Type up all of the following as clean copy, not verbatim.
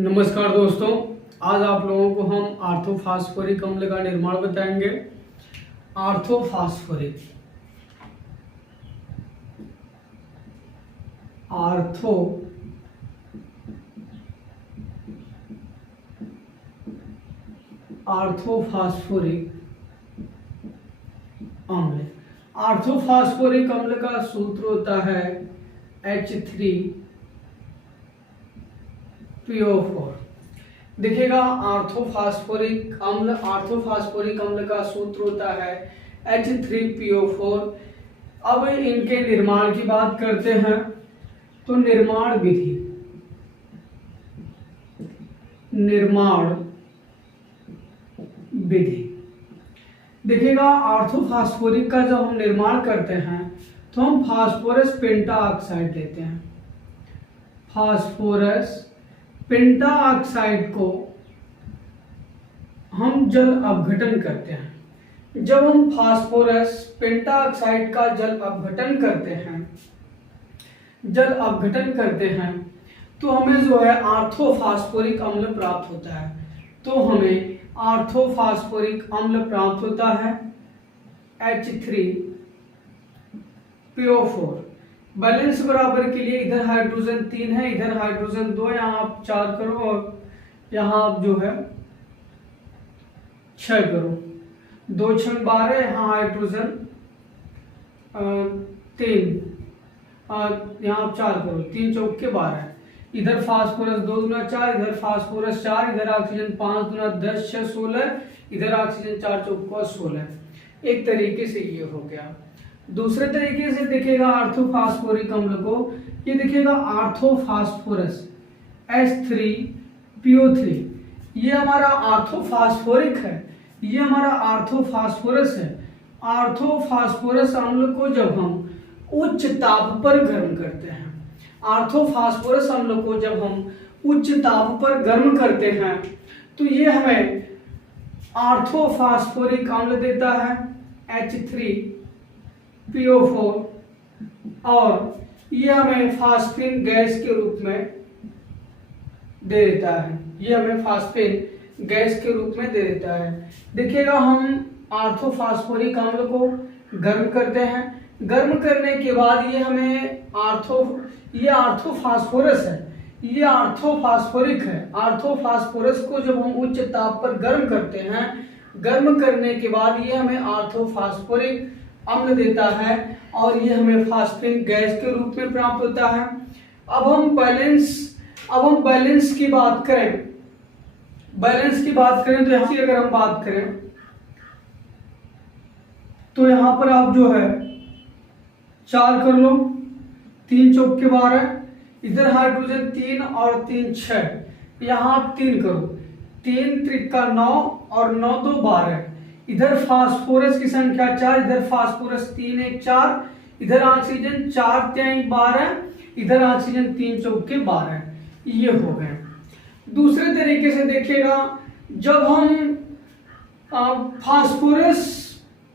नमस्कार दोस्तों, आज आप लोगों को हम आर्थोफॉस्फोरिक अम्ल का निर्माण बताएंगे। आर्थोफॉस्फोरिक आर्थोफॉस्फोरिक अम्ल। आर्थोफॉस्फोरिक अम्ल का सूत्र होता है H3PO4। देखिएगा, आर्थोफॉस्फोरिक अम्ल का सूत्र होता है H3PO4। अब इनके निर्माण की बात करते हैं तो निर्माण विधि देखिएगा, आर्थोफॉस्फोरिक का जब हम निर्माण करते हैं तो हम फास्फोरस पेंटा ऑक्साइड लेते हैं। फास्फोरस पेंटा ऑक्साइड को हम जल अपघटन करते हैं। जब हम फास्फोरस पेंटा ऑक्साइड का जल अपघटन करते हैं तो हमें जो है आर्थोफॉस्फोरिक अम्ल प्राप्त होता है। तो हमें आर्थोफॉस्फोरिक अम्ल प्राप्त होता है H3PO4। बैलेंस बराबर के लिए इधर हाइड्रोजन 3 है, इधर हाइड्रोजन 2, यहाँ आप 4 करो और यहाँ आप जो है 6 करो। 2 6 12, यहाँ हाइड्रोजन 3, यहाँ आप 4 करो, 3 चौके 12। इधर फास्फोरस 2 गुना 4, इधर फास्फोरस 4, इधर ऑक्सीजन 5 गुना 10 6 16, इधर ऑक्सीजन 4 चौका 16। एक तरीके से ये हो गया। दूसरे तरीके से देखिएगा आर्थोफॉस्फोरिक अम्ल को, ये देखिएगा आर्थोफॉस्फोरस H3PO3, ये हमारा आर्थोफॉस्फोरिक है, ये हमारा आर्थोफॉस्फोरस है। आर्थोफॉस्फोरस अम्ल को जब हम उच्च ताप पर गर्म करते हैं, आर्थोफॉस्फोरस अम्ल को जब हम उच्च ताप पर गर्म करते हैं तो ये हमें आर्थोफॉस्फोरिक अम्ल देता है H3PO4, और ये हमें फास्फिन गैस के रूप में दे देता है। ये हमें फास्फिन गैस के रूप में दे देता है। देखिएगा, हम आर्थोफॉस्फोरिक अम्ल को गर्म करते हैं। गर्म करने के बाद ये हमें ये आर्थोफॉस्फोरस है, ये आर्थोफॉस्फोरिक है। आर्थोफॉस्फोरस को जब हम उच्च ताप पर गर्म करते हैं, गर्म करने के बाद ये हमें आर्थोफॉस्फोरिक अम्ल देता है और ये हमें फास्फिन गैस के रूप में प्राप्त होता है। अब हम बैलेंस की बात करें, तो यहाँ से अगर हम बात करें तो यहाँ पर आप जो है 4 कर लो, 3 चौके 12, इधर हाइड्रोजन 3 और 3 6, यहाँ आप 3 करो, 3 त्रिका 9 और 9 2 12, इधर फास्फोरस की संख्या 4, इधर फास्फोरस 3 1 4, इधर ऑक्सीजन 4 3 12, इधर ऑक्सीजन 3 चौके 12, ये हो गए। दूसरे तरीके से देखिएगा, जब हम फास्फोरस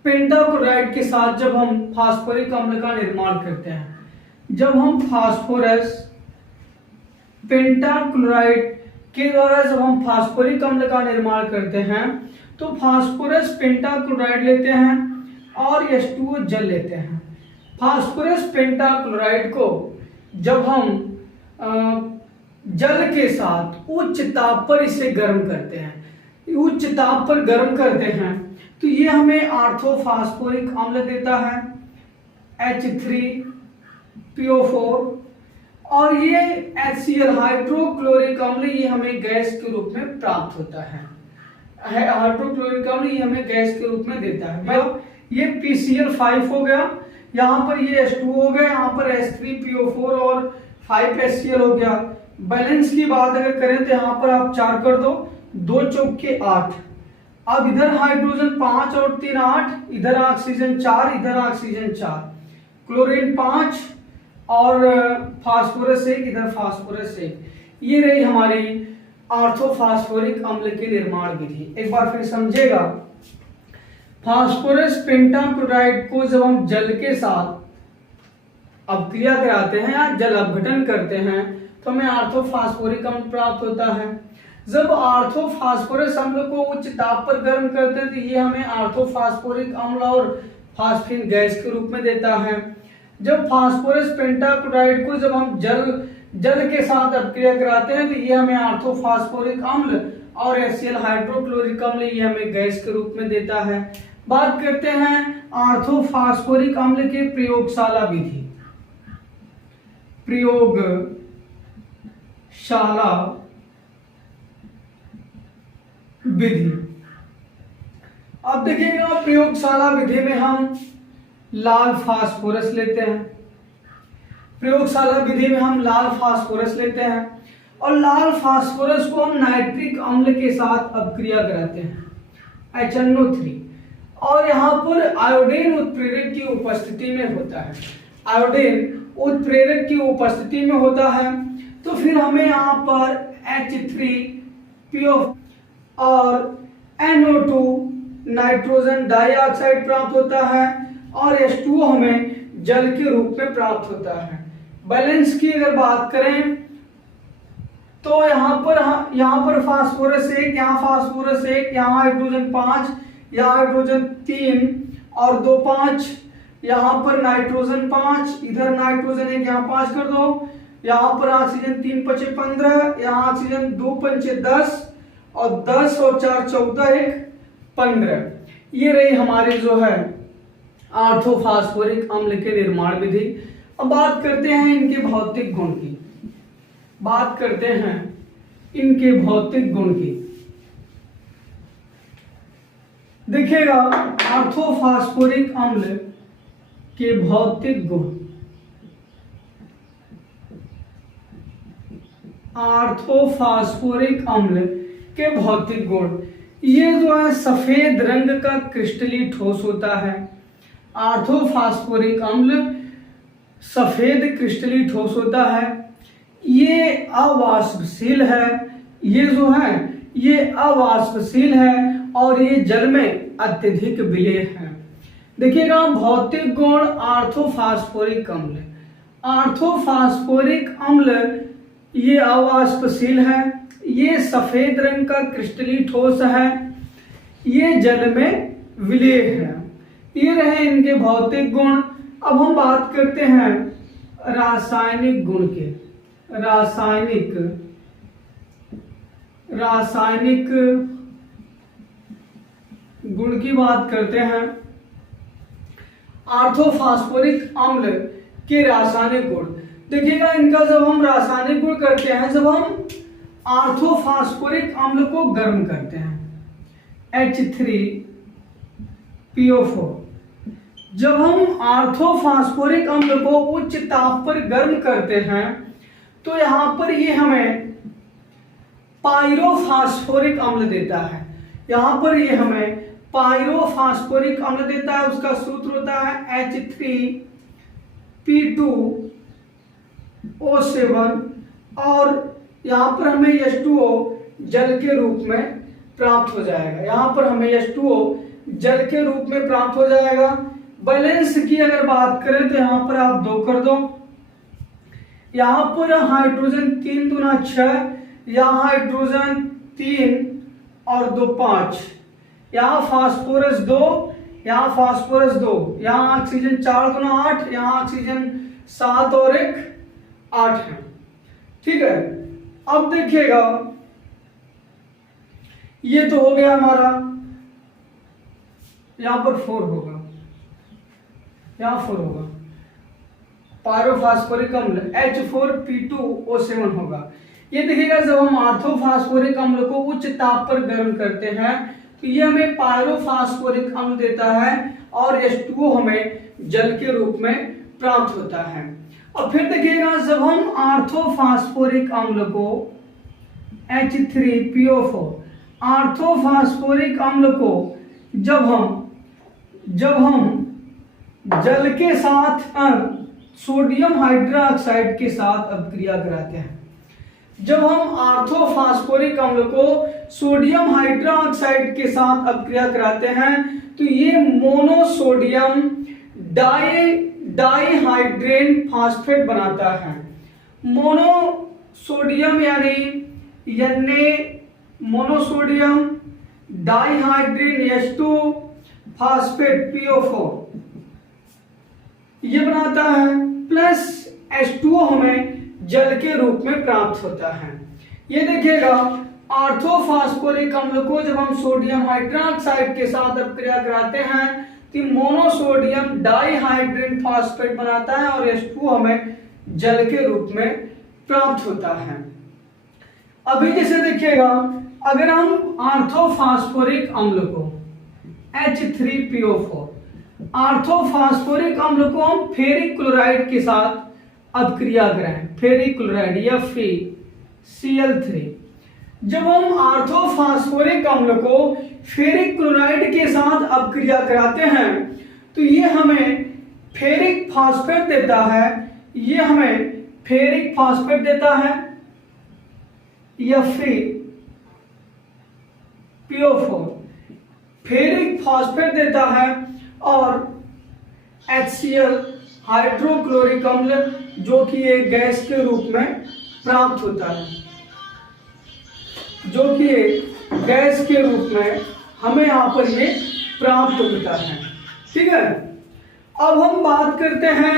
पेंटाक्लोराइड के साथ जब हम फास्फोरिक अम्ल का निर्माण करते हैं, जब हम फास्फोरस पेंटाक्लोराइड के द्वारा जब हम फास्फोरिक अम्ल का निर्माण करते हैं तो फास्फोरस पेंटाक्लोराइड लेते हैं और H2O जल लेते हैं। फास्फोरस पेंटाक्लोराइड को जब हम जल के साथ उच्च ताप पर इसे गर्म करते हैं, उच्च ताप पर गर्म करते हैं तो ये हमें आर्थोफॉस्फोरिक अम्ल देता है H3PO4, और ये HCl हाइड्रोक्लोरिक अम्ल ये हमें गैस के रूप में प्राप्त होता है। हाइड्रोक्लोरिक अम्ल ये हमें गैस के रूप में देता है। ये PCl5 हो गया, यहाँ पर ये H2O हो गया, यहाँ पर H3PO4 और 5 HCl हो गया। बैलेंस की बात अगर करें तो यहाँ पर आप 4 कर दो, 2 चौके 8, अब इधर हाइड्रोजन 5 और 3 8, इधर ऑक्सीजन 4, इधर ऑक्सीजन 4, क्लोरीन 5 और फास्फोरस 1, इधर फास्फोरस 1। ये रही हमारी आर्थोफॉस्फोरिक अम्ल की निर्माण विधि। एक बार फिर समझेगा, फास्फोरस पेंटाक्लोराइड को जब हम जल के साथ अपक्रिया कराते हैं या जल अपघटन करते हैं तो हमें आर्थोफास्फोरिक अम्ल प्राप्त होता है। जब आर्थोफास्फोरस अम्ल को उच्च ताप पर गर्म करते हैं तो ये हमें आर्थोफास्फोरिक अम्ल और फास्फिन गैस के रूप में देता है। जब फास्फोरस पेंटाक्लोराइड को जब हम जल के साथ अपक्रिया कराते हैं तो ये हमें आर्थोफास्फोरिक अम्ल और HCl हाइड्रोक्लोरिक अम्ल ये हमें गैस के रूप में देता है। बात करते हैं आर्थोफास्फोरिक अम्ल के प्रयोगशाला विधि। प्रयोगशाला विधि, अब देखिएगा प्रयोगशाला विधि में हम लाल फास्फोरस लेते हैं। प्रयोगशाला विधि में हम लाल फास्फोरस लेते हैं और लाल फास्फोरस को हम नाइट्रिक अम्ल के साथ अपक्रिया कराते हैं HNO3 और यहाँ पर आयोडीन उत्प्रेरक की उपस्थिति में होता है। आयोडीन उत्प्रेरक की उपस्थिति में होता है तो फिर हमें यहाँ पर H3PO और NO2 नाइट्रोजन डाइऑक्साइड प्राप्त होता है और H2O हमें जल के रूप में प्राप्त होता है। बैलेंस की अगर बात करें तो यहाँ पर फास्फोरस 1, यहाँ फास्फोरस 1, यहाँ हाइड्रोजन 5, यहाँ हाइड्रोजन 3 और 2 5, यहाँ पर नाइट्रोजन 5, इधर नाइट्रोजन 1, यहाँ 5 कर दो, यहाँ पर ऑक्सीजन 3 5 15, यहाँ ऑक्सीजन 2 5 10 और 10 और 4 14 1 15। ये रही हमारी जो है आर्थोफास्फोरिक अम्ल के निर्माण विधि। अब बात करते हैं इनके भौतिक गुण की। बात करते हैं इनके भौतिक गुण की। देखिएगा आर्थोफास्फोरिक अम्ल के भौतिक गुण। आर्थोफास्फोरिक अम्ल के भौतिक गुण, ये जो है सफेद रंग का क्रिस्टली ठोस होता है। आर्थोफास्फोरिक अम्ल सफेद क्रिस्टली ठोस होता है। ये अवाष्पशील है, ये जो है ये अवाष्पशील है और ये जल में अत्यधिक विलेय है। देखिएगा भौतिक गुण आर्थोफास्फोरिक अम्ल। आर्थोफास्फोरिक अम्ल ये अवाष्पशील है, ये सफेद रंग का क्रिस्टली ठोस है, ये जल में विलेय है। ये रहे इनके भौतिक गुण। अब हम बात करते हैं रासायनिक गुण के। रासायनिक गुण की बात करते हैं। आर्थोफास्फोरिक अम्ल के रासायनिक गुण, देखिएगा इनका जब हम रासायनिक गुण करते हैं, जब हम आर्थोफास्फोरिक अम्ल को गर्म करते हैं H3PO4, जब हम आर्थोफास्फोरिक अम्ल को उच्च ताप पर गर्म करते हैं तो यहां पर ये हमें पायरोफास्फोरिक अम्ल देता है। यहां पर ये हमें पायरोफास्फोरिक अम्ल देता है। उसका सूत्र होता है H3P2O7 और यहां पर हमें H2O जल के रूप में प्राप्त हो जाएगा। यहां पर हमें H2O जल के रूप में प्राप्त हो जाएगा। बैलेंस की अगर बात करें तो यहां पर आप 2 कर दो, यहां पर हाइड्रोजन 3 दूना 6, यहाँ हाइड्रोजन 3 और 2 5, यहाँ फास्फोरस 2, यहाँ फास्फोरस 2, यहाँ ऑक्सीजन 4 दूना 8, यहाँ ऑक्सीजन 7 और 1 8 है। ठीक है, अब देखिएगा ये तो हो गया हमारा, यहां पर 4 होगा, यहां 4 होगा। पायरोफास्फोरिक अम्ल H4P2O7 होगा। ये देखिएगा जब हम आर्थोफास्फोरिक अम्ल को उच्च ताप पर गर्म करते हैं तो ये हमें पायरोफास्फोरिक अम्ल देता है और H2O हमें जल के रूप में प्राप्त होता है। और फिर देखिएगा जब हम आर्थोफास्फोरिक अम्ल को H3PO4, आर्थोफास्फोरिक अम्ल को जब हम जल के साथ सोडियम हाइड्रोक्साइड के साथ अपक्रिया कराते हैं, जब हम आर्थोफास्फोरिक अम्ल को सोडियम हाइड्रोक्साइड के साथ अपक्रिया कराते हैं तो ये मोनोसोडियम डाइहाइड्रेन फास्फेट बनाता है। सोडियम यानी Na monosodium डाइहाइड्रीन H2 phosphate PO4 ये बनाता है, प्लस H2O हमें जल के रूप में प्राप्त होता है। ये देखिएगा ऑर्थोफॉस्फोरिक अम्ल को जब हम सोडियम हाइड्रोक्साइड के साथ अपक्रिया कराते हैं तो मोनोसोडियम डाइहाइड्रीन फास्फेट बनाता है और H2O हमें जल के रूप में प्राप्त होता है। अभी जैसे देखिएगा अगर हम ऑर्थोफॉस्फोरिक अम्ल को H3PO4 ऑर्थोफॉस्फोरिक अम्ल को हम फेरिक क्लोराइड के साथ अपक्रिया कराएं, फेरिक क्लोराइड या FeCl3, जब हम ऑर्थोफॉस्फोरिक अम्ल को फेरिक क्लोराइड के साथ अपक्रिया कराते हैं तो ये हमें फेरिक फास्फेट देता है, ये हमें फेरिक फास्फेट देता है या PO4 फेरिक फास्फेट देता है और HCl हाइड्रोक्लोरिक अम्ल जो कि एक गैस के रूप में प्राप्त होता है, जो कि एक गैस के रूप में हमें यहाँ पर ये प्राप्त होता है। ठीक है, अब हम बात करते हैं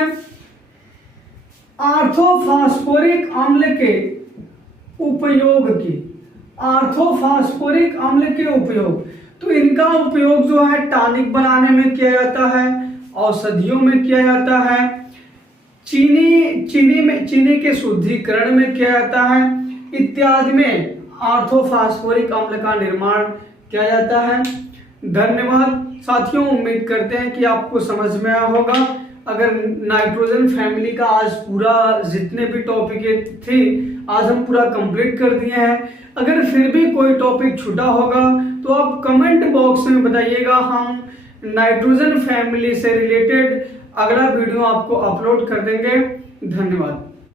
ऑर्थोफॉस्फोरिक अम्ल के उपयोग की। ऑर्थोफॉस्फोरिक अम्ल के उपयोग, तो इनका उपयोग जो है टॉनिक बनाने में किया जाता है, औषधियों में किया जाता है, चीनी के शुद्धिकरण में किया जाता है इत्यादि में ऑर्थोफॉस्फोरिक अम्ल का निर्माण किया जाता है। धन्यवाद साथियों, उम्मीद करते हैं कि आपको समझ में आया होगा। अगर नाइट्रोजन फैमिली का आज पूरा जितने भी टॉपिक थे आज हम पूरा कंप्लीट कर दिए हैं। अगर फिर भी कोई टॉपिक छूटा होगा तो आप कमेंट बॉक्स में बताइएगा, हम नाइट्रोजन फैमिली से रिलेटेड अगला वीडियो आपको अपलोड कर देंगे। धन्यवाद।